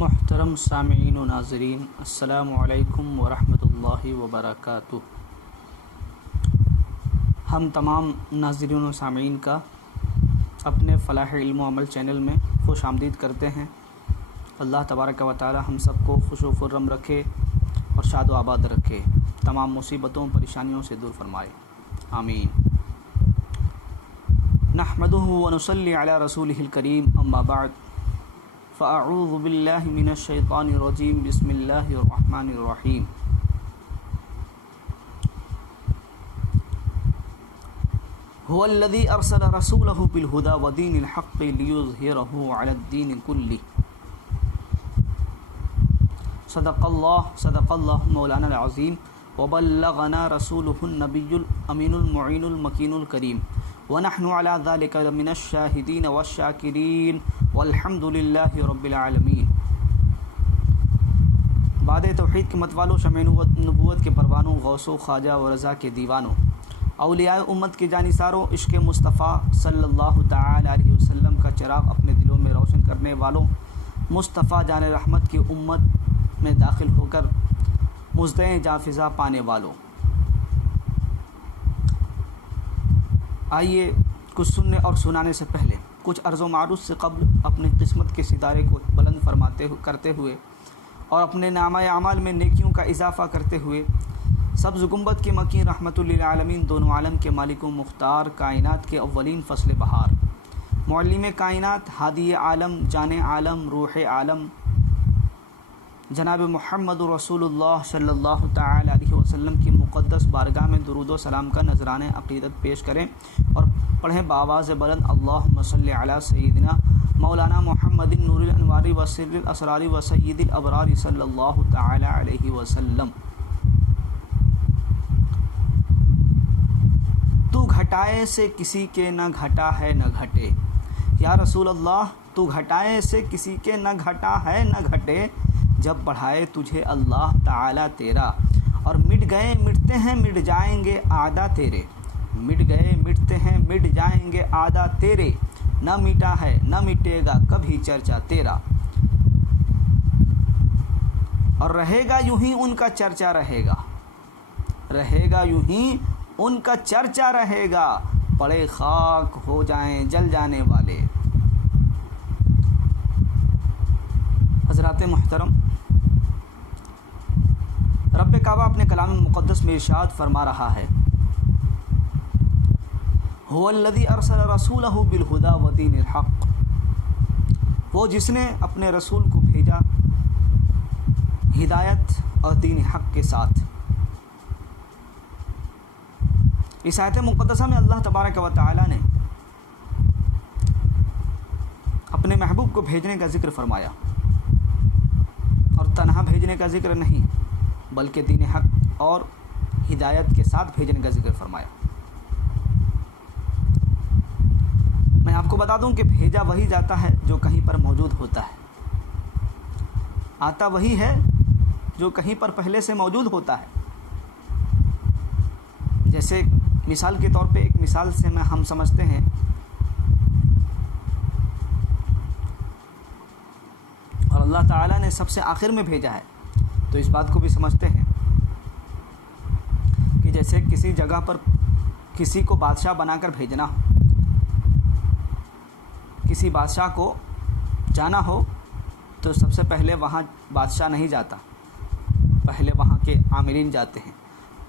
मुहतरम सामीन व नाज़रीन, अस्सलामु अलैकुम व रहमतुल्लाहि व बरकातुहू। हम तमाम नाज़रीन व सामीन का अपने फ़लाह इल्म व अमल चैनल में खुश आमदीद करते हैं। अल्लाह तबारक व तआला हम सबको खुश व खुर्रम रखे और शाद व आबाद रखे, तमाम मुसीबतों परेशानियों से दूर फरमाए, आमीन। नहमदुहु व नुसल्ली अला रसूलिहिल करीम, अम्मा बाद, फ़अऊज़ु बिल्लाहि मिनश शैतानिर रजीम, बिस्मिल्लाहिर रहमानिर रहीम। हुवल्लज़ी अरसला रसूलहु बिल हुदा व दीनिल हक़्क़ि लियुज़हिरहु अलद्दीनि कुल्लिहि। सदक़ल्लाहु मौलाना अज़ीम व बल्लगना रसूलुहुन नबियुल अमीनुल मुईनुल मकीनुल करीम व नहनु अला ज़ालिका मिनश शाहिदीन वश्शाकिरीन वल्हम्दुलिल्लाहि रब्बिल आलमीन। बाद तौहीद के मतवालों, शमे नबूवत के परवानों, गौसो ख्वाजा व रज़ा के दीवानों, औलियाए उम्मत के जानिसारों, इश्क़ मुस्तफ़ा सल्लल्लाहु तआला अलैहि वसल्लम का चिराग अपने दिलों में रोशन करने वालों, मुस्तफ़ा जान रहमत की उम्मत में दाखिल होकर मुज़्दे जाफ़िज़ा पाने वालों, आइए कुछ सुनने और सुनाने से पहले कुछ अर्ज़ व मारूफ़ से कब्ल अपनी किस्मत के सितारे को बुलंद करते हुए और अपने नामा अमाल में नेकियों का इजाफ़ा करते हुए सब्ज़ गुंबद के मकीन रहमतुल लिल आलमीन, दोनों आलम के मालिक व मुख्तार, कायनात के अव्वलीन फ़स्ल बहार, मुअल्लिम कायनात, हादी आलम, जान आलम, रूह आलम, जनाब मुहम्मद रसूलुल्लाह सल्लल्लाहु तआला अलैहि वसल्लम की मुक़द्दस बारगाह में दुरूद व सलाम का नजराने अक़ीदत पेश करें और पढ़ें बावाज़ बुलंद, अल्लाहुम्मा सल्लि अला सय्यिदिना मौलाना मुहम्मदिन नूरिल अनवारी व सिर्रिल असरारी व सय्यिदिल अबरारी सल्लल्लाहु तआला अलैहि वसल्लम। तू घटाए से किसी के न घटा है न घटे, या रसूल अल्लाह तू घटाए से किसी के न घटा है न घटे, जब बढ़ाए तुझे अल्लाह ताला तेरा, और मिट गए मिटते हैं मिट जाएंगे आदा तेरे, मिट गए मिटते हैं मिट जाएंगे आदा तेरे, न मिटा है न मिटेगा कभी चर्चा तेरा, और रहेगा यूं ही उनका चर्चा रहेगा, रहेगा यूं ही उनका चर्चा रहेगा, पड़े खाक हो जाएं जल जाने वाले। हज़रात मुहतरम, रब काबा अपने कलाम मुक़द्दस में इरशाद फरमा रहा है, हुवल्लज़ी अरसला रसूलहु बिल हुदा व दीनिल हक़्क़, वो जिसने अपने रसूल को भेजा हिदायत और दीन हक़ के साथ। इस आयत मुक़द्दसा में अल्लाह तबारक व तआला ने अपने महबूब को भेजने का ज़िक्र फरमाया, और तन्हा भेजने का ज़िक्र नहीं बल्कि दीन हक़ और हिदायत के साथ भेजने का ज़िक्र फरमाया। मैं आपको बता दूं कि भेजा वही जाता है जो कहीं पर मौजूद होता है, आता वही है जो कहीं पर पहले से मौजूद होता है। जैसे मिसाल के तौर पे, एक मिसाल से हम समझते हैं, और अल्लाह ताला ने सबसे आखिर में भेजा है, तो इस बात को भी समझते हैं कि जैसे किसी जगह पर किसी को बादशाह बनाकर भेजना हो, किसी बादशाह को जाना हो, तो सबसे पहले वहाँ बादशाह नहीं जाता, पहले वहाँ के आमिरीन जाते हैं,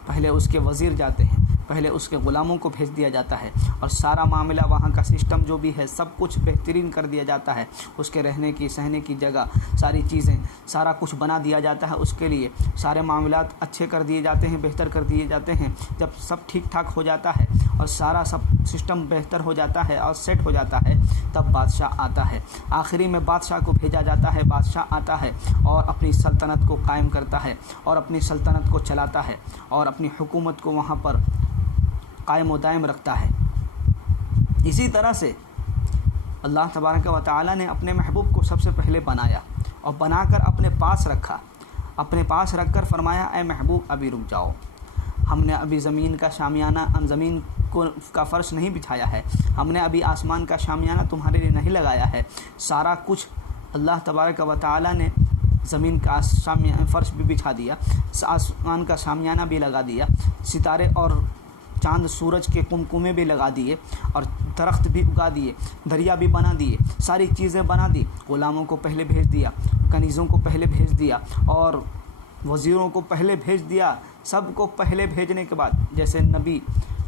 पहले उसके वज़ीर जाते हैं, पहले उसके ग़ुलामों को भेज दिया जाता है, और सारा मामला वहाँ का सिस्टम जो भी है सब कुछ बेहतरीन कर दिया जाता है। उसके रहने की सहने की जगह, सारी चीज़ें, सारा कुछ बना दिया जाता है उसके लिए, सारे मामलात अच्छे कर दिए जाते हैं, बेहतर कर दिए जाते हैं। जब सब ठीक ठाक हो जाता है और सारा सब सिस्टम बेहतर हो जाता है और सेट हो जाता है, तब बादशाह आता है। आखिरी में बादशाह को भेजा जाता है, बादशाह आता है और अपनी सल्तनत को कायम करता है और अपनी सल्तनत को चलाता है और अपनी हुकूमत को वहाँ पर कायम व दायम रखता है। इसी तरह से अल्लाह तबारक व तआला ने अपने महबूब को सबसे पहले बनाया और बनाकर अपने पास रखा, अपने पास रखकर फरमाया, ए महबूब अभी रुक जाओ, हमने अभी ज़मीन का शामियाना, ज़मीन को का फ़र्श नहीं बिछाया है, हमने अभी आसमान का शामियाना तुम्हारे लिए नहीं लगाया है, सारा कुछ अल्लाह तबारक व तआला ने ज़मीन का फ़र्श भी बिछा दिया, आसमान का शामियाना भी लगा दिया, सितारे और चांद सूरज के कुमकुमे भी लगा दिए, और दरख्त भी उगा दिए, दरिया भी बना दिए, सारी चीज़ें बना दी। ग़ुलामों को पहले भेज दिया, कनीज़ों को पहले भेज दिया, और वज़ीरों को पहले भेज दिया। सबको पहले भेजने के बाद, जैसे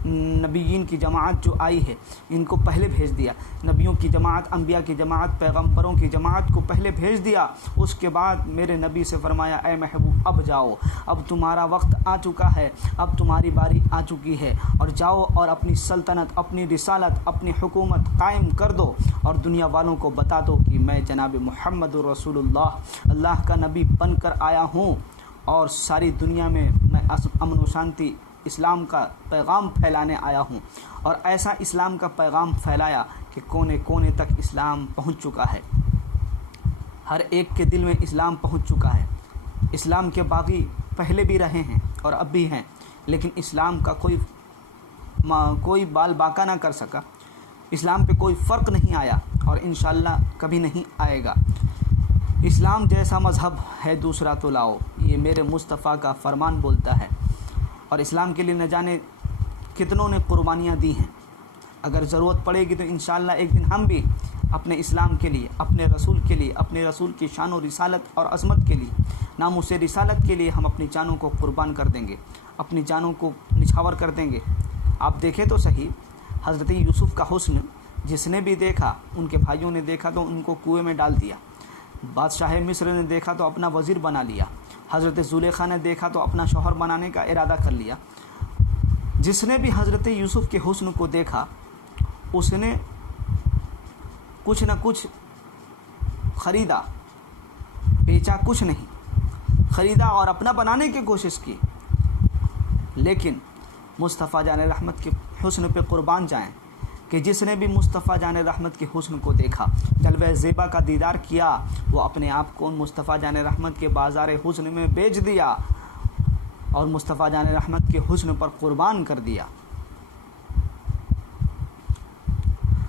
नबीयीन की जमात जो आई है, इनको पहले भेज दिया। नबियों की जमात, अंबिया की जमात, पैगम्बरों की जमात को पहले भेज दिया। उसके बाद मेरे नबी से फरमाया, ए महबूब अब जाओ, अब तुम्हारा वक्त आ चुका है, अब तुम्हारी बारी आ चुकी है, और जाओ और अपनी सल्तनत, अपनी रिसालत, अपनी हुकूमत कायम कर दो, और दुनिया वालों को बता दो कि मैं जनाब मुहम्मदुर रसूलुल्लाह अल्लाह का नबी बनकर आया हूँ, और सारी दुनिया में मैं अमन व शांति इस्लाम का पैगाम फैलाने आया हूँ। और ऐसा इस्लाम का पैगाम फैलाया कि कोने कोने तक इस्लाम पहुँच चुका है, हर एक के दिल में इस्लाम पहुँच चुका है। इस्लाम के बागी पहले भी रहे हैं और अब भी हैं, लेकिन इस्लाम का कोई बाल बाका ना कर सका, इस्लाम पे कोई फ़र्क नहीं आया, और इंशाअल्लाह कभी नहीं आएगा। इस्लाम जैसा मज़हब है दूसरा तो लाओ, ये मेरे मुस्तफ़ा का फरमान बोलता है। और इस्लाम के लिए न जाने कितनों ने कुर्बानियाँ दी हैं। अगर ज़रूरत पड़ेगी तो इंशाअल्लाह एक दिन हम भी अपने इस्लाम के लिए, अपने रसूल के लिए, अपने रसूल की शान और रिसालत और अज़मत के लिए, नामुस रिसालत के लिए हम अपनी जानों को कुर्बान कर देंगे, अपनी जानों को निछावर कर देंगे। आप देखें तो सही, हज़रत यूसुफ़ का हुस्न जिसने भी देखा, उनके भाइयों ने देखा तो उनको कुएँ में डाल दिया, बादशाह मिस्र ने देखा तो अपना वज़ीर बना लिया, हज़रत ज़ुलेखा ने देखा तो अपना शौहर बनाने का इरादा कर लिया। जिसने भी हज़रत यूसुफ़ के हुस्न को देखा, उसने कुछ न कुछ ख़रीदा, बेचा कुछ नहीं, ख़रीदा और अपना बनाने की कोशिश की। लेकिन मुस्तफ़ा जान रहमत के हुस्न पे क़ुरबान जाएं कि जिसने भी मुस्तफ़ा जान रहमत के हुस्न को देखा, जलवे ज़ेबा का दीदार किया, वो अपने आप को मुस्तफ़ा जान रहमत के बाज़ार हुस्न में बेच दिया और मुस्तफ़ा जान रहमत के हुस्न पर क़ुरबान कर दिया।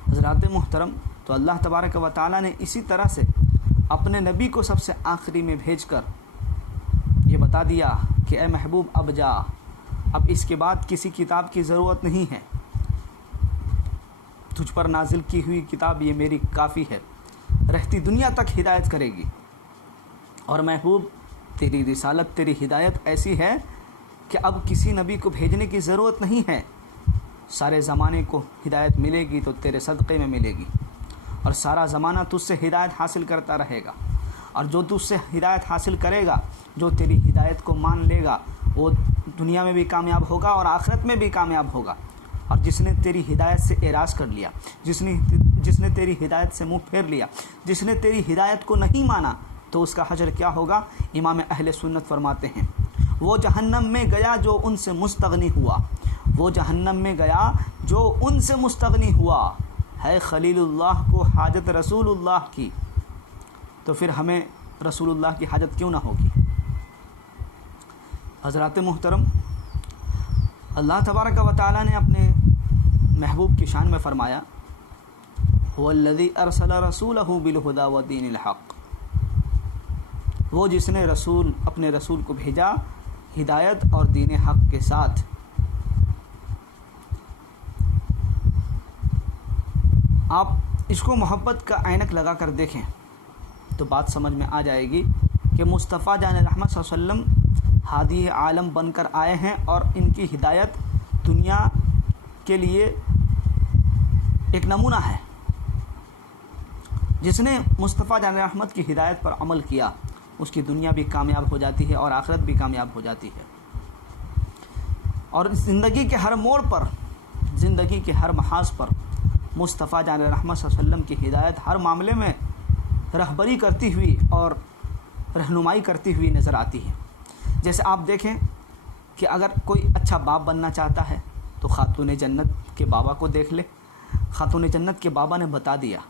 हज़रात मुहतरम, तो अल्लाह तबारक व तआला ने इसी तरह से अपने नबी को सबसे आखिरी में भेजकर ये बता दिया कि ए महबूब अब जा, अब इसके बाद किसी किताब की ज़रूरत नहीं है, तुझ पर नाजिल की हुई किताब ये मेरी काफ़ी है, रहती दुनिया तक हिदायत करेगी। और महबूब तेरी रिसालत, तेरी हिदायत ऐसी है कि अब किसी नबी को भेजने की ज़रूरत नहीं है, सारे ज़माने को हिदायत मिलेगी तो तेरे सदक़े में मिलेगी, और सारा ज़माना तुझसे हिदायत हासिल करता रहेगा। और जो तुझसे हिदायत हासिल करेगा, जो तेरी हिदायत को मान लेगा, वो दुनिया में भी कामयाब होगा और आखिरत में भी कामयाब होगा। और जिसने तेरी हिदायत से एराज कर लिया, जिसने तेरी हिदायत से मुँह फेर लिया, जिसने तेरी हिदायत को नहीं माना, तो उसका हजर क्या होगा। इमाम अहले सुन्नत फरमाते हैं, वो जहन्नम में गया जो उनसे मुस्तगनी हुआ, वो जहन्नम में गया जो उनसे मुस्तगनी हुआ। है खलीलुल्लाह को हाजत रसूलुल्लाह की, तो फिर हमें रसूलुल्लाह की हाजत क्यों ना होगी। हज़रात मुहतरम, अल्लाह तबारक व तआला ने अपने महबूब की शान में फ़रमाया, हुवल्लज़ी अरसल रसूलहु बिलहुदा व दीनिल हक़, वो जिसने अपने रसूल को भेजा हिदायत और दीन हक़ के साथ। आप इसको मोहब्बत का ऐनक लगा कर देखें तो बात समझ में आ जाएगी कि मुस्तफ़ा जान रहमत सल्लल्लाहु अलैहि वसल्लम हादी आलम बनकर आए हैं, और इनकी हिदायत दुनिया के लिए एक नमूना है। जिसने मुस्तफ़ा जान रहमत की हिदायत पर अमल किया, उसकी दुनिया भी कामयाब हो जाती है और आखिरत भी कामयाब हो जाती है। और ज़िंदगी के हर मोड़ पर, ज़िंदगी के हर महाज पर मुस्तफ़ा जान रहमत सल्लल्लाहु अलैहि वसल्लम की हिदायत हर मामले में रहबरी करती हुई और रहनुमाई करती हुई नज़र आती है। जैसे आप देखें कि अगर कोई अच्छा बाप बनना चाहता है तो खातून जन्नत के बाबा को देख ले। खातून जन्नत के बाबा ने बता दिया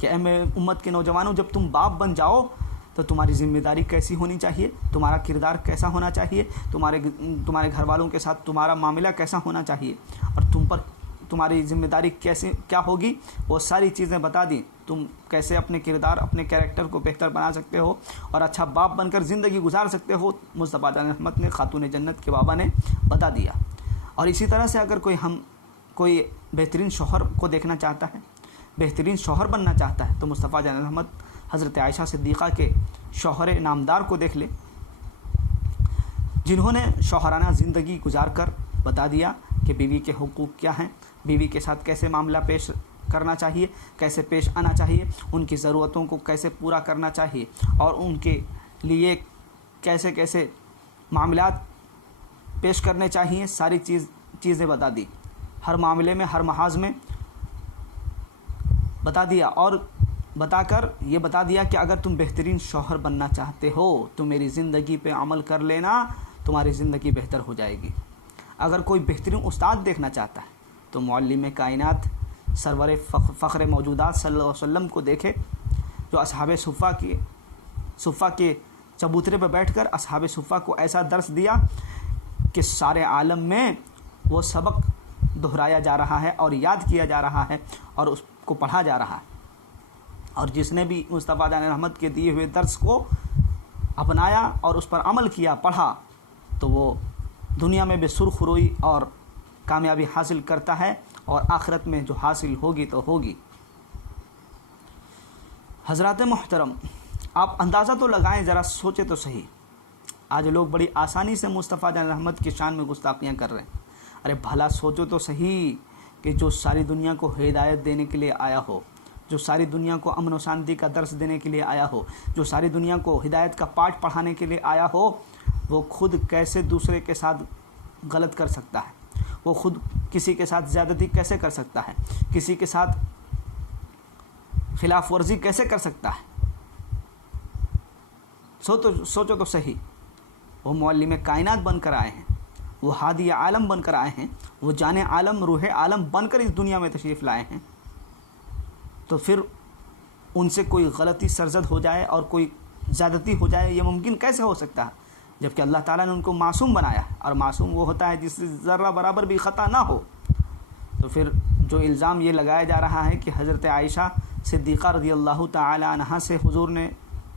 कि ऐ मेरे उम्मत के नौजवानों, जब तुम बाप बन जाओ तो तुम्हारी ज़िम्मेदारी कैसी होनी चाहिए, तुम्हारा किरदार कैसा होना चाहिए, तुम्हारे घर वालों के साथ तुम्हारा मामला कैसा होना चाहिए, और तुम्हारी जिम्मेदारी कैसे क्या होगी, वो सारी चीज़ें बता दी। तुम कैसे अपने किरदार, अपने कैरेक्टर को बेहतर बना सकते हो और अच्छा बाप बनकर ज़िंदगी गुजार सकते हो, मुस्तफ़ा जान रहमत ने, खातून जन्नत के बाबा ने बता दिया। और इसी तरह से अगर कोई बेहतरीन शौहर को देखना चाहता है, बेहतरीन शौहर बनना चाहता है, तो मुस्तफ़ा जान रहमत हज़रत आयशा सिद्दीक़ा के शौहर नामदार को देख ले, जिन्होंने शौहराना ज़िंदगी गुजार कर बता दिया कि बीवी के हुकूक़ क्या हैं, बीवी के साथ कैसे मामला पेश करना चाहिए, कैसे पेश आना चाहिए, उनकी ज़रूरतों को कैसे पूरा करना चाहिए और उनके लिए कैसे कैसे मामलात पेश करने चाहिए, सारी चीज़ें बता दी। हर मामले में, हर महाज में बता दिया और बताकर ये बता दिया कि अगर तुम बेहतरीन शौहर बनना चाहते हो तो मेरी ज़िंदगी पे अमल कर लेना, तुम्हारी ज़िंदगी बेहतर हो जाएगी। अगर कोई बेहतरीन उस्ताद देखना चाहता है तो मुअल्लिम कायनात सरवर फ़ख्र मौजूदात सल्लल्लाहु अलैहि वसल्लम को देखे, जो असहाबे सुफ़ा के चबूतरे पर बैठकर असहाबे सुफ़ा को ऐसा दर्स दिया कि सारे आलम में वो सबक दोहराया जा रहा है और याद किया जा रहा है और उसको पढ़ा जा रहा है। और जिसने भी मुस्तफ़ा जान रहमत के दिए हुए दर्स को अपनाया और उस पर अमल किया, पढ़ा, तो वो दुनिया में भी सुरखरुई और कामयाबी हासिल करता है और आखिरत में जो हासिल होगी तो होगी। हज़रात मोहतरम, आप अंदाज़ा तो लगाएं, ज़रा सोचें तो सही। आज लोग बड़ी आसानी से मुस्तफ़ा जान रहमत की शान में गुस्ताखियाँ कर रहे हैं। अरे भला सोचो तो सही कि जो सारी दुनिया को हिदायत देने के लिए आया हो, जो सारी दुनिया को अमन व शांति का दर्स देने के लिए आया हो, जो सारी दुनिया को हिदायत का पाठ पढ़ाने के लिए आया हो, वो खुद कैसे दूसरे के साथ गलत कर सकता है, वो खुद किसी के साथ ज़्यादती कैसे कर सकता है, किसी के साथ खिलाफ वर्जी कैसे कर सकता है। सोचो तो सही। वो मुअल्लिम कायनात बनकर आए हैं, वो हादी आलम बनकर आए हैं, वो जाने आलम, रूह आलम बनकर इस दुनिया में तशरीफ़ लाए हैं। तो फिर उनसे कोई गलती सरजद हो जाए और कोई ज़्यादती हो जाए, ये मुमकिन कैसे हो सकता है, जबकि अल्लाह ताला ने उनको मासूम बनाया। और मासूम वो होता है जिससे ज़र्रा बराबर भी ख़ता ना हो। तो फिर जो इल्ज़ाम ये लगाया जा रहा है कि हज़रत आयशा सिद्दीक़ा रज़ियल्लाहु ताला अन्हा से हुज़ूर ने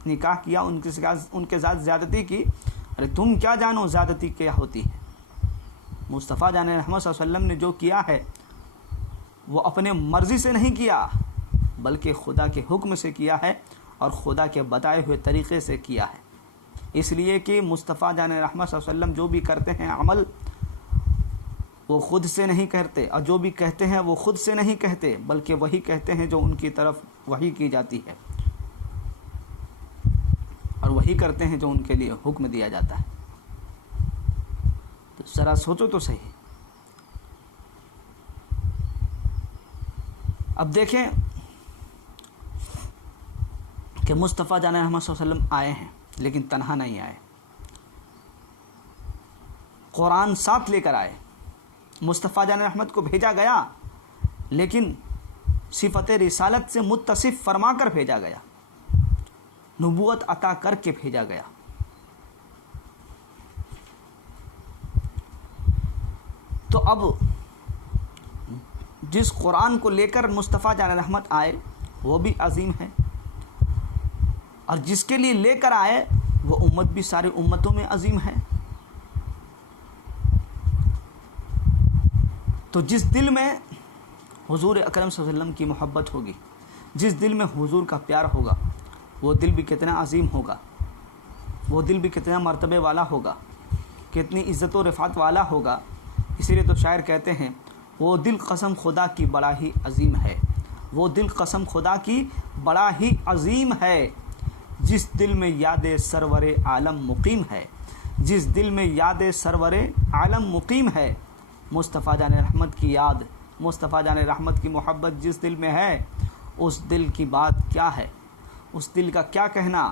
निकाह किया, उनके साथ ज़्यादती की, अरे तुम क्या जानो ज़्यादती क्या होती है। मुस्तफ़ा जान रहमत सल्लल्लाहु अलैहि वसल्लम ने जो किया है वो अपने मर्ज़ी से नहीं किया, बल्कि खुदा के हुक्म से किया है और खुदा के बताए हुए तरीक़े से किया है। इसलिए कि मुस्तफ़ा जान रहमत सल्लल्लाहु अलैहि वसल्लम जो भी करते हैं अमल, वो ख़ुद से नहीं कहते, और जो भी कहते हैं वो ख़ुद से नहीं कहते, बल्कि वही कहते हैं जो उनकी तरफ वही की जाती है, और वही करते हैं जो उनके लिए हुक्म दिया जाता है। तो ज़रा सोचो तो सही। अब देखें कि मुस्तफ़ा जान रहमत सल्लल्लाहु अलैहि वसल्लम आए हैं, लेकिन तन्हा नहीं आए, कुरान साथ लेकर आए। मुस्तफ़ा जान रहमत को भेजा गया, लेकिन सिफ़त रिसालत से मुत्तसिफ़ फरमा कर भेजा गया, नबूवत अता करके भेजा गया। तो अब जिस कुरान को लेकर मुस्तफ़ा जान रहमत आए वो भी अजीम है, और जिसके लिए लेकर आए वो उम्मत भी सारी उम्मतों में अजीम है। तो जिस दिल में हुजूर अकरम सल्लल्लाहु अलैहि वसल्लम की मोहब्बत होगी, जिस दिल में हुजूर का प्यार होगा, वो दिल भी कितना अजीम होगा, वो दिल भी कितना मर्तबे वाला होगा, कितनी इज़्ज़त व रिफ़ात वाला होगा। इसीलिए तो शायर कहते हैं, वो दिल कसम खुदा की बड़ा ही अजीम है, वो दिल कसम खुदा की बड़ा ही अजीम है, जिस दिल में याद सरवर आलम मुकीम है, जिस दिल में याद सरवर आलम मुकीम है। मुस्तफ़ा जान रहमत की याद, मुस्तफ़ा जान रहमत की मोहब्बत जिस दिल में है, उस दिल की बात क्या है, उस दिल का क्या कहना।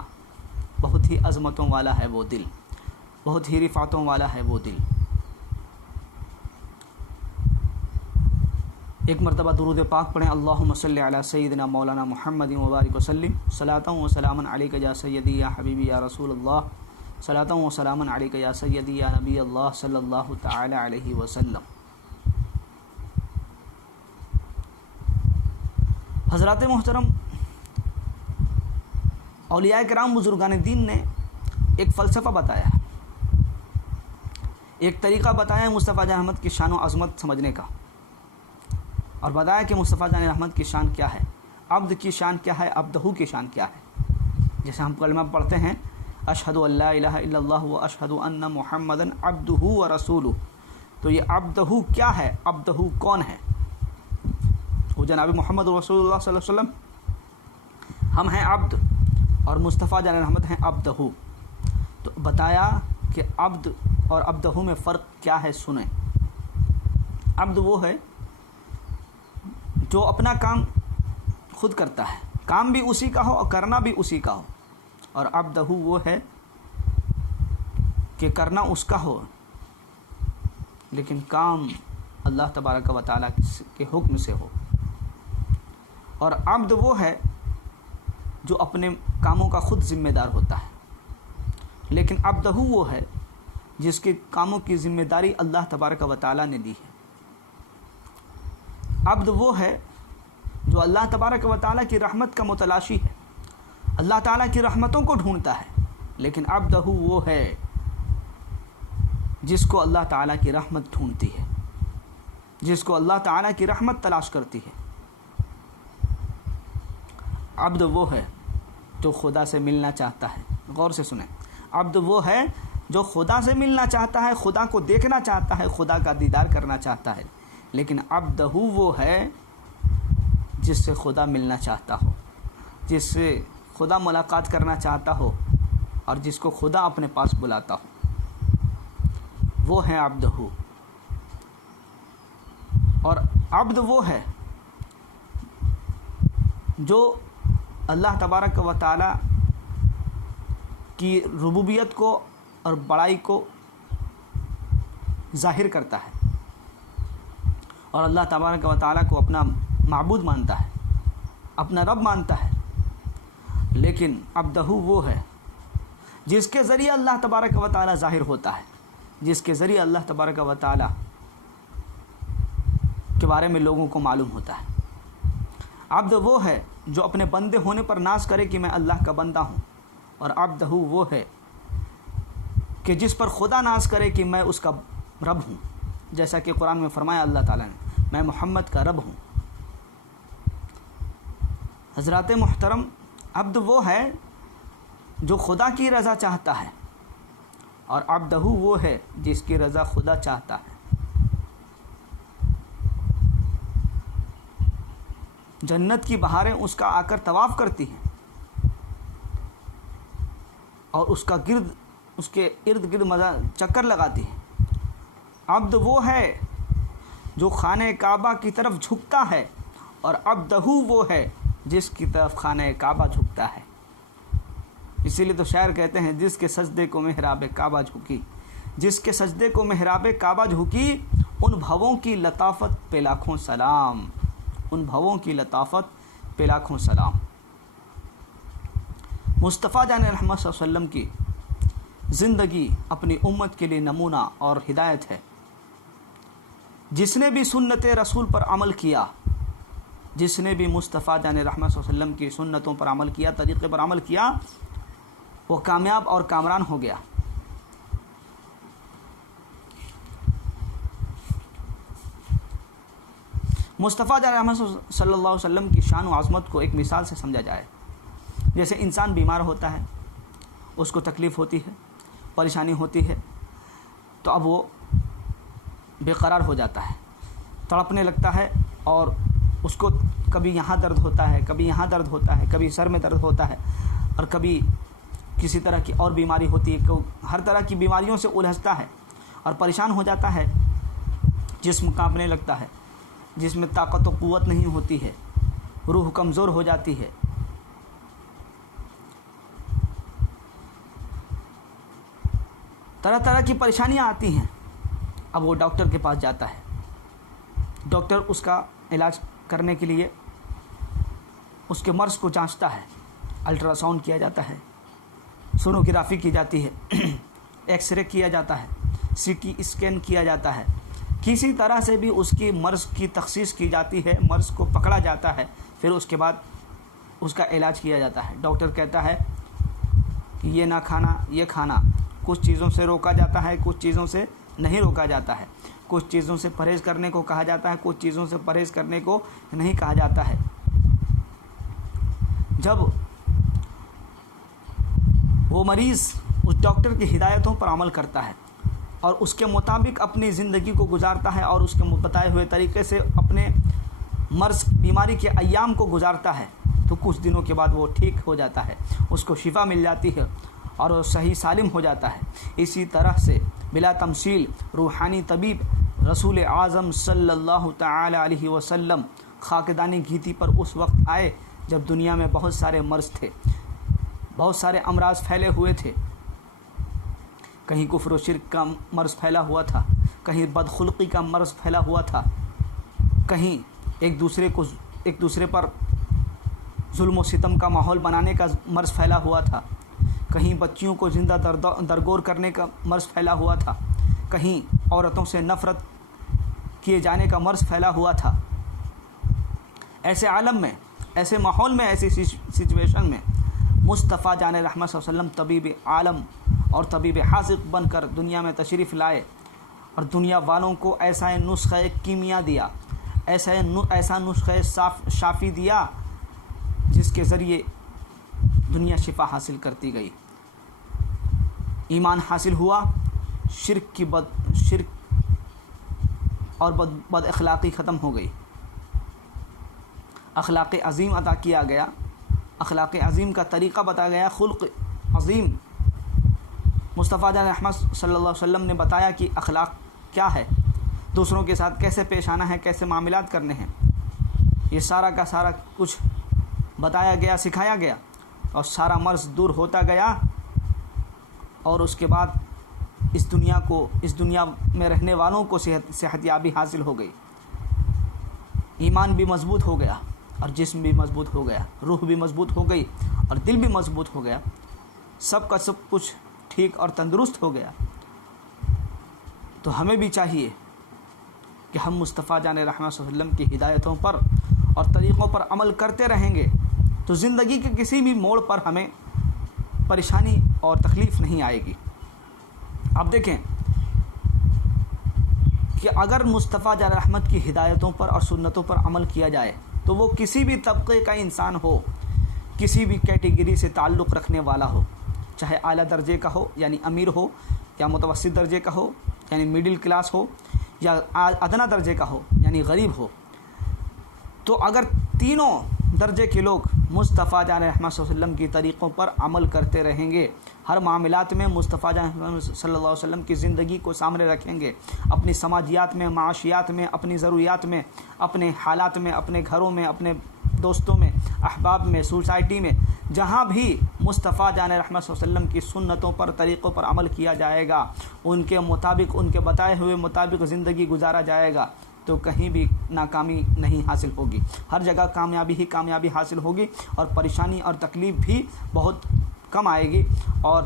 बहुत ही अज़मतों वाला है वो दिल, बहुत ही रिफ़ातों वाला है वो दिल। एक मरतबा दुरूद पाक पढ़ें, अल्लाहुम्मा सल्लि अला सय्यिदिना मौलाना मुहम्मदिन व बारिक वसल्लिम, सलातन व सलामन अलैका या सय्यदी या हबीबी या रसूलल्लाह, सलातन व सलामन अलैका या सय्यदी या नबी अल्लाह सल्लल्लाहु तआला अलैहि वसल्लम। हज़रात मोहतरम, औलिया किराम बुजुर्गान दीन ने एक फ़लसफ़ा बताया, एक तरीक़ा बताया मुस्तफ़ा जान अहमद की शान व अज़मत समझने का, और बताया कि मुस्तफ़ा जान अहमद की शान क्या है, अब्द की शान क्या है, अब्दहू की शान क्या है। जैसे हम कलमा पढ़ते हैं अशहदु अल्ला इलाहा इल्लल्लाह व अशहदु अन्ना मुहम्मदन अब्दुहू व रसूलुहू, तो ये अब्दहू क्या है, अब्दहू कौन है? वो जनाब मोहम्मद रसूलुल्लाह सल्लल्लाहु अलैहि वसल्लम हम हैं अब्द, और मुस्तफ़ा जान अहमद हैं अब्दहू। तो बताया कि अब्द और अब्दहू में फ़र्क क्या है, सुने। अब्द वो है जो अपना काम खुद करता है, काम भी उसी का हो और करना भी उसी का हो, और अब्दहू वो है कि करना उसका हो लेकिन काम अल्लाह तबारक व तआला के हुक्म से हो। और अब्द वो है जो अपने कामों का खुद ज़िम्मेदार होता है, लेकिन अब्दहू वो है जिसके कामों की ज़िम्मेदारी अल्लाह तबारक व तआला ने दी है। अब्द वो है जो अल्लाह तबारक व तआला की रहमत का मुतलाशी है, अल्लाह ताला की रहमतों को ढूंढता है, लेकिन अब्दहू वो है जिसको अल्लाह ताला की रहमत ढूंढती है, जिसको अल्लाह ताला की रहमत तलाश करती है। अब्द वो है जो खुदा से मिलना चाहता है, गौर से सुने, अब्द वो है जो खुदा से मिलना चाहता है, खुदा को देखना चाहता है, खुदा का दीदार करना चाहता है, लेकिन अब्दहू वो है जिससे खुदा मिलना चाहता हो, जिससे खुदा मुलाकात करना चाहता हो और जिसको खुदा अपने पास बुलाता हो, वो है अब्दहू। और अब्द वो है जो अल्लाह तबारक व तआला की रुबूबियत को और बड़ाई को ज़ाहिर करता है और अल्लाह तबारक व तआला को अपना माबूद मानता है, अपना रब मानता है। लेकिन अब्दहू वो है जिसके ज़रिए अल्लाह तबारक व तआला ज़ाहिर होता है, जिसके ज़रिए अल्लाह तबारक व तआला के बारे में लोगों को मालूम होता है। अब्द वो है जो अपने बंदे होने पर नाज करे कि मैं अल्लाह का बंदा हूँ, और अब्दहू वो है कि जिस पर खुदा नाज करे कि मैं उसका रब हूँ, जैसा कि कुरान में फरमाया अल्लाह ताला ने, मैं मोहम्मद का रब हूँ। हज़रात मोहतरम, अब्द वो है जो खुदा की रज़ा चाहता है, और अब्दहू वो है जिसकी रज़ा खुदा चाहता है। जन्नत की बहारें उसका आकर तवाफ़ करती हैं और उसके इर्द गिर्द मज़ा चक्कर लगाती हैं। अब्द वो है जो खाने काबा की तरफ झुकता है, और अब्दहू वो है जिसकी तरफ खाने काबा झुकता है। इसीलिए तो शायर कहते हैं, जिसके सजदे को मेहराब काबा झुकी, जिसके सजदे को मेहराब काबा झुकी, उन भवों की लताफत पे लाखों सलाम, उन भवों की लताफत पे लाखों सलाम। मुस्तफ़ा जान रहमत सल्लल्लाहु अलैहि वसल्लम की ज़िंदगी अपनी उम्मत के लिए नमूना और हिदायत है। जिसने भी सुन्नत रसूल पर अमल किया, जिसने भी मुस्तफ़ा जान रहमत सल्लल्लाहु अलैहि वसल्लम की सुन्नतों पर अमल किया, तरीक़े पर अमल किया, वो कामयाब और कामरान हो गया। मुस्तफ़ा जान रहमत सल्लल्लाहु अलैहि वसल्लम की शान व आज़मत को एक मिसाल से समझा जाए। जैसे इंसान बीमार होता है, उसको तकलीफ़ होती है, परेशानी होती है, तो अब वो बेकरार हो जाता है, तड़पने लगता है, और उसको कभी यहाँ दर्द होता है, कभी यहाँ दर्द होता है, कभी सर में दर्द होता है, और कभी किसी तरह की और बीमारी होती है। हर तरह की बीमारियों से उलझता है और परेशान हो जाता है, जिस्म कांपने लगता है, जिसमें ताकत व क़ुव्वत नहीं होती है, रूह कमज़ोर हो जाती है। तरह तरह की परेशानियां आती हैं। अब वो डॉक्टर के पास जाता है, डॉक्टर उसका इलाज करने के लिए उसके मर्ज़ को जांचता है, अल्ट्रासाउंड किया जाता है, सोनोग्राफी की जाती है, एक्सरे किया जाता है, सीटी स्कैन किया जाता है, किसी तरह से भी उसकी मर्ज़ की तखसीस की जाती है, मर्ज़ को पकड़ा जाता है, फिर उसके बाद उसका इलाज किया जाता है। डॉक्टर कहता है कि ये ना खाना, ये खाना। कुछ चीज़ों से रोका जाता है, कुछ चीज़ों से नहीं रोका जाता है। कुछ चीज़ों से परहेज़ करने को कहा जाता है, कुछ चीज़ों से परहेज़ करने को नहीं कहा जाता है। जब वो मरीज़ उस डॉक्टर की हिदायतों पर अमल करता है और उसके मुताबिक अपनी ज़िंदगी को गुजारता है और उसके बताए हुए तरीक़े से अपने मर्ज़ बीमारी के अय्याम को गुजारता है, तो कुछ दिनों के बाद वो ठीक हो जाता है, उसको शिफा मिल जाती है और वो सही सालिम हो जाता है। इसी तरह से बिला तमसील रूहानी तबीब रसूल आज़म सल्लल्लाहु तआला अलैहि वसल्लम खाकदानी घीती पर उस वक्त आए जब दुनिया में बहुत सारे मर्ज़ थे, बहुत सारे अमराज फैले हुए थे। कहीं कुफ्र व शिर्क का मर्ज़ फैला हुआ था, कहीं बदखुल्क़ी का मर्ज़ फैला हुआ था, कहीं एक दूसरे पर जुल्म व सितम का माहौल बनाने का मर्ज़ फैला हुआ था, कहीं बच्चियों को ज़िंदा दरगोर करने का मर्ज़ फैला हुआ था, कहीं औरतों से नफ़रत किए जाने का मर्ज़ फैला हुआ था। ऐसे आलम में, ऐसे माहौल में, ऐसी सिचुएशन में मुस्तफ़ा जान रहमत सल्लल्लाहु अलैहि वसल्लम तबीब आलम और तबीब हाज़िक़ बनकर दुनिया में तशरीफ़ लाए और दुनिया वालों को ऐसा नुस्ख़ा कीमिया दिया, ऐसा नुस्ख़ा शाफ़ी दिया जिसके ज़रिए दुनिया शिफा हासिल करती गई, ईमान हासिल हुआ, शिर्क और बद अखलाक़ी ख़त्म हो गई, अखलाक़ अज़ीम अता किया गया, अखलाक़ अज़ीम का तरीक़ा बताया गया, खुल्क़ अज़ीम। मुस्तफ़ा जान रहमत सल्लल्लाहु अलैहि वसल्लम ने बताया कि अखलाक़ क्या है, दूसरों के साथ कैसे पेश आना है, कैसे मामलात करने हैं। ये सारा का सारा कुछ बताया गया, सिखाया गया और सारा मर्ज़ दूर होता गया और उसके बाद इस दुनिया में रहने वालों को सेहतयाबी हासिल हो गई, ईमान भी मज़बूत हो गया और जिस्म भी मज़बूत हो गया, रूह भी मज़बूत हो गई और दिल भी मज़बूत हो गया, सब का सब कुछ ठीक और तंदुरुस्त हो गया। तो हमें भी चाहिए कि हम मुस्तफ़ा जान रहमत सल्लल्लाहु अलैहि वसल्लम की हिदायतों पर और तरीक़ों पर अमल करते रहेंगे तो ज़िंदगी के किसी भी मोड़ पर हमें परेशानी और तकलीफ़ नहीं आएगी। आप देखें कि अगर मुस्तफ़ा जान रहमत की हिदायतों पर और सुन्नतों पर अमल किया जाए तो वो किसी भी तबके का इंसान हो, किसी भी कैटेगरी से ताल्लुक़ रखने वाला हो, चाहे आला दर्जे का हो यानी अमीर हो, या मुतवस्सित दर्जे का हो यानी मिडिल क्लास हो, या अदना दर्जे का हो यानी गरीब हो, तो अगर तीनों दर्जे के लोग मुस्तफ़ा जान रहमत सल्लल्लाहु अलैहि वसल्लम की तरीक़ों पर अमल करते रहेंगे, हर मामलात में मुस्तफ़ा जान सल्लल्लाहु अलैहि वसल्लम की ज़िंदगी को सामने रखेंगे, अपनी समाजियात में, माशियात में, अपनी ज़रूरियात में, अपने हालात में, अपने घरों में, अपने दोस्तों में, अहबाब में, सोसाइटी में, जहाँ भी मुस्तफ़ा जान रहमत सल्लल्लाहु अलैहि वसल्लम की सुन्नतों पर, तरीक़ों पर अमल किया जाएगा, उनके मुताबिक, उनके बताए हुए मुताबिक ज़िंदगी गुजारा जाएगा, तो कहीं भी नाकामी नहीं हासिल होगी, हर जगह कामयाबी ही कामयाबी हासिल होगी और परेशानी और तकलीफ़ भी बहुत कम आएगी और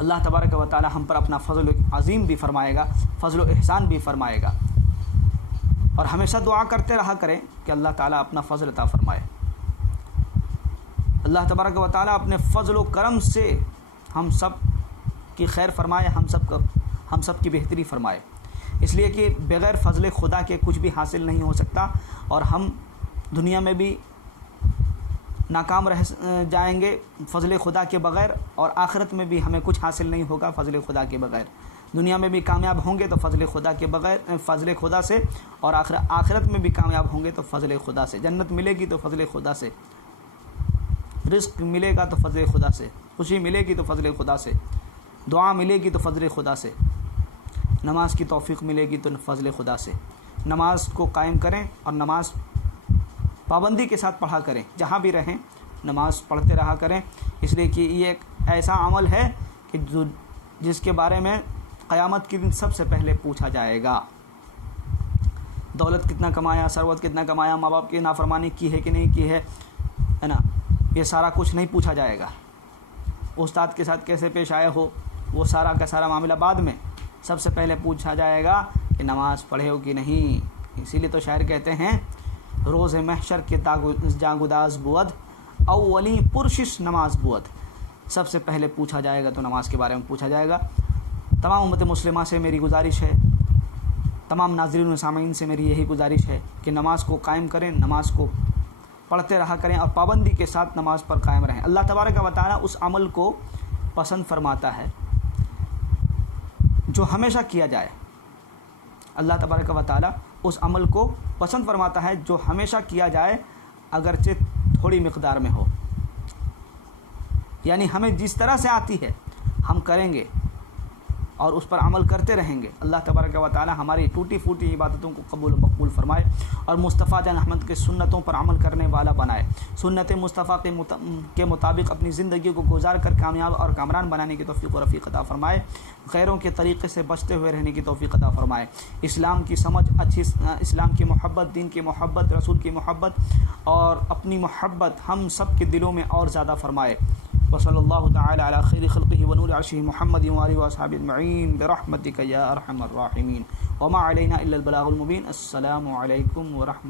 अल्लाह तबारक व तआला हम पर अपना फ़ज़ल अज़ीम भी फ़रमाएगा, फ़ज़ल एहसान भी फ़रमाएगा। और हमेशा दुआ करते रहा करें कि अल्लाह ताला अपना फ़ज़ल अता फ़रमाए, अल्लाह तबारक व तआला अपने फ़ज़ल व करम से हम सब की खैर फ़रमाए, हम सब की बेहतरी फ़रमाए, इसलिए कि बग़ैर फ़ज़ल खुदा के कुछ भी हासिल नहीं हो सकता और हम दुनिया में भी नाकाम रह जाएंगे फ़ज़ल खुदा के बग़ैर और आखिरत में भी हमें कुछ हासिल नहीं होगा फ़ज़ल खुदा के बग़ैर। दुनिया में भी कामयाब होंगे तो फ़ज़ल खुदा के बग़ैर, फ़ज़ल खुदा से, और आखिरत में भी कामयाब होंगे तो फ़ज़ल खुदा से। जन्नत मिलेगी तो फ़ज़ल खुदा से, रिज़्क़ मिलेगा तो फ़ज़ल खुदा से, खुशी मिलेगी तो फ़ज़ल खुदा से, दुआ मिलेगी तो फ़ज़ल खुदा से, नमाज की तौफ़ीक़ मिलेगी तो फ़ज़ल खुदा से। नमाज को कायम करें और नमाज पाबंदी के साथ पढ़ा करें, जहाँ भी रहें नमाज पढ़ते रहा करें, इसलिए कि ये एक ऐसा अमल है कि जिसके बारे में क़यामत के दिन सबसे पहले पूछा जाएगा। दौलत कितना कमाया, सरवत कितना कमाया, माँ बाप की नाफरमानी की है कि नहीं की है ना, ये सारा कुछ नहीं पूछा जाएगा। उस्ताद के साथ कैसे पेश आए हो, वो सारा का सारा मामला बाद में, सबसे पहले पूछा जाएगा कि कि नमाज़ पढ़े हो कि नहीं। इसीलिए तो शायर कहते हैं रोज़ महशर के जागुदाज बुअद अव्वली पुरशिश नमाज बुअद। सबसे पहले पूछा जाएगा तो नमाज के बारे में पूछा जाएगा। तमाम उम्मत मुस्लिमा से मेरी गुजारिश है, तमाम नाज़रीन व सामीन से मेरी यही गुजारिश है कि नमाज़ को कायम करें, नमाज़ को पढ़ते रहा करें और पाबंदी के साथ नमाज़ पर कायम रहें। अल्लाह तबारक व तआला उस अमल को पसंद फरमाता है जो हमेशा किया जाए। अल्लाह तबारक व तआला उस अमल को पसंद फरमाता है जो हमेशा किया जाए, अगरचे थोड़ी मिक़दार में हो। यानी हमें जिस तरह से आती है हम करेंगे और उस पर अमल करते रहेंगे। अल्लाह तबारक व तआला हमारी टूटी फूटी इबादतों को कबूल मकबूल फरमाए और मुस्तफ़ा जान अहमद के सुन्नतों पर अमल करने वाला बनाए। सुन्नत मुस्तफ़ा के मुताबिक अपनी ज़िंदगी को गुजार कर कामयाब और कामरान बनाने की तौफ़ीक़ और रफ़ीक़ अता फ़रमाए। गैरों के तरीक़े से बचते हुए रहने की तौफ़ीक़ अता फ़रमाए। इस्लाम की समझ अच्छी, इस्लाम की मोहब्बत, दीन की मोहब्बत, रसूल की मोहब्बत और अपनी मोहब्बत हम सब के दिलों में और ज़्यादा फ़रमाए। वसल्लल्लाहु तआला अला खैरि खल्क़िही व नूरि अर्शिही मुहम्मद व आलिहि व अस्हाबिहि अजमईन बिरहमतिका या अरहमर राहिमीन व मा अलैना इल्लल बलागुल मुबीन। अस्सलामु अलैकुम व रहमतुल्लाहि।